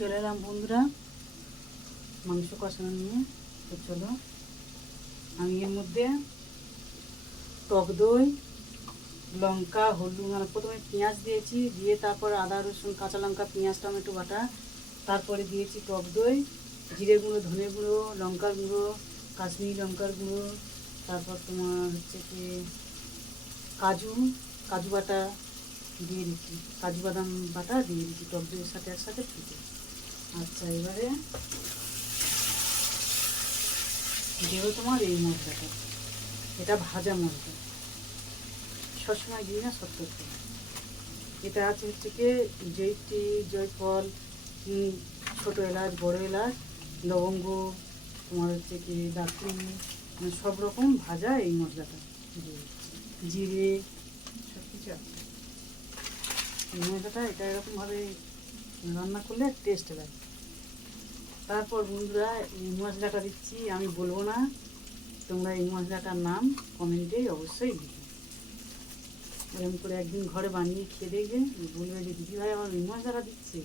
চলে এলাম বন্ধুরা মাংস কষানো নিয়ে। তো চলো, আমি এর মধ্যে টক দই, লঙ্কা, হলুদ, মানে প্রথমে পেঁয়াজ দিয়েছি, দিয়ে তারপর আদা রসুন কাঁচা লঙ্কা পেঁয়াজ টমেটো বাটা, তারপরে দিয়েছি টক দই, জিরে গুঁড়ো, ধনে গুঁড়ো, লঙ্কার গুঁড়ো, কাশ্মীরি লঙ্কার গুঁড়ো, তারপর তোমার হচ্ছে কি কাজু কাজু বাটা দিয়ে দিচ্ছি, কাজু বাদাম বাটা দিয়ে দিচ্ছি টক দইয়ের সাথে একসাথে ফুটে। আচ্ছা, এবারে দেবো তোমার এই মশলাটা, এটা ভাজা মশলা, সবসময় দিই না, সত্তর করে। এটা আছে হচ্ছে কি জয়িত্রী, জয়ফল, ছোটো এলাচ, বড় এলাচ, লবঙ্গ, তোমার হচ্ছে কি দারচিনি, মানে সব রকম ভাজা এই মশলাটা, জিরে, সব কিছু আছে এই মশলাটা। এটা এরকমভাবে রান্না করলে টেস্ট লাগে। তারপর বন্ধুরা এই মশলাটা দিচ্ছি, আমি বলবো না, তোমরা এই মশলাটার নাম কমেন্টে অবশ্যই লিখো। এরকম করে একদিন ঘরে বানিয়ে খেয়ে দেখবে, বলবে যে দিদিভাই আমার এই মশলাটা দিচ্ছে।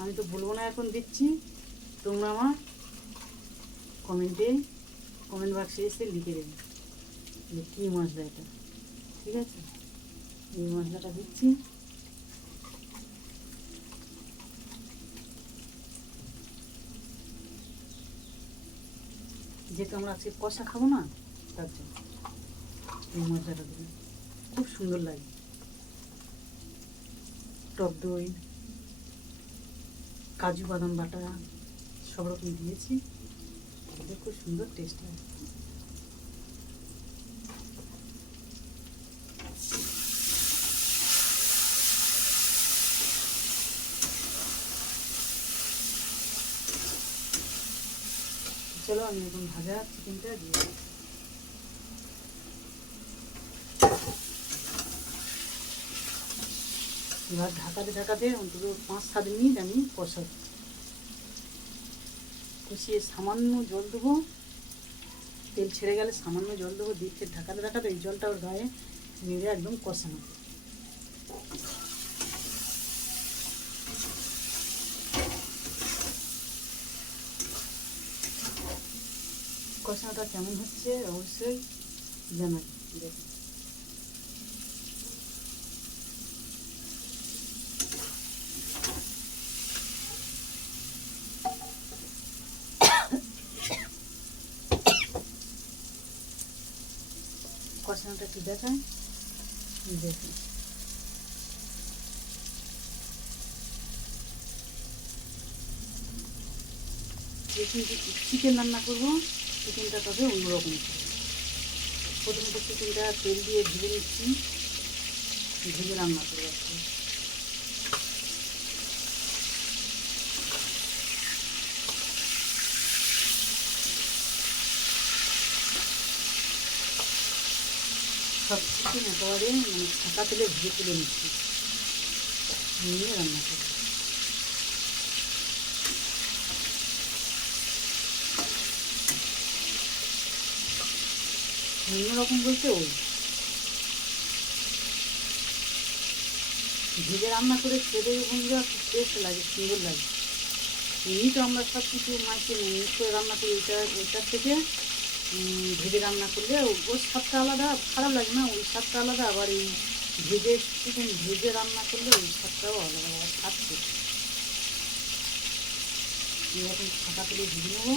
আমি তো বলবো না এখন দিচ্ছি, তোমরা আমার কমেন্ট বাক্সে এসে লিখে দেবে যে কী মশলা এটা। ঠিক আছে, এই মশলাটা দিচ্ছি। যেহেতু আমরা আজকে কষা খাবো না, তার জন্য এই মশলাটা দিলে খুব সুন্দর লাগে। টক দই, কাজু বাদাম বাটা সব রকম দিয়েছি, তাহলে খুব সুন্দর টেস্ট লাগে। চলো, আমি এখন ভাজা চিকেনটা দিয়ে দিই। এবার ঢাকাতে অন্তত 5-7 মিনিট আমি কষাবো। কষিয়ে সামান্য জল দেবো, তেল ছেড়ে গেলে সামান্য জল দেবো, দিয়ে ফের ঢাকাতে এই জলটা ওর গায়ে মেরে একদম কষানো। কষানোটা কেমন হচ্ছে অবশ্যই জানাই। দেখুন, কষানোটা একটু দেখায়, দেখুন। চিকেন রান্না করবো, চিকেনটা তবে অন্যরকম করবো। প্রথমত চিকেনটা তেল দিয়ে ভেজে নিচ্ছি, ভেজে রান্না করবো আজকে। সব চিকেন একেবারে মানে ফাঁকা তেলে ভেজে তুলে নিচ্ছি, নিয়ে রান্না করবো। অন্যরকম বলতে ওই ভেজে রান্না করে খেয়ে দেবে বন্ধুরা, খুব টেস্ট লাগে, সুন্দর লাগে। এমনি তো আমরা সব কিছু মাছকে মিক্স করে রান্না করি, ওইটার থেকে ভেজে রান্না করলে ওর স্বাদটা আলাদা, খারাপ লাগে না, ওই স্বাদটা আলাদা। আবার এই চিকেন ভেজে রান্না করলে ওই স্বাদটাও আলাদা, আবার স্বাদ করে। এরকম ফাঁকা তুলে ভেজে নেবো।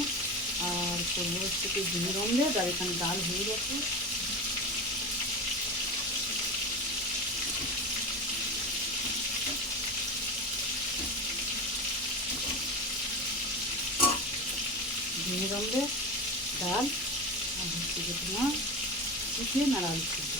আর করবো হচ্ছে কি ডিমের অমলেট, আর এখানে ডাল হয়ে গেছে। ডিমের অমলেট, ডাল, আর হচ্ছে যে তোমার চিকেন আর আলু সিদ্ধ।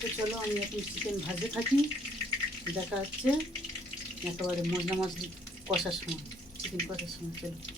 তো চলো আমি এখন চিকেন ভাজতে থাকি, দেখা হচ্ছে একেবারে মশলা মশলি কষার সময়, চিকেন কষার সময়। চলো।